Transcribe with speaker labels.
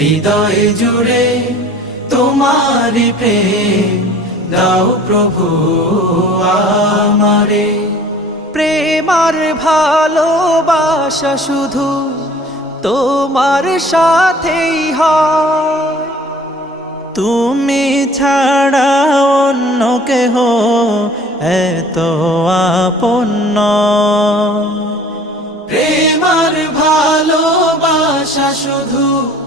Speaker 1: হৃদয় জুড়ে তোমার প্রেম দাও প্রভু আমারে
Speaker 2: প্রেমার ভালোবাসা শুধু তোমার সাথেই তুমি ছাড়া অন্য কেহ এত আপন্ন
Speaker 1: প্রেম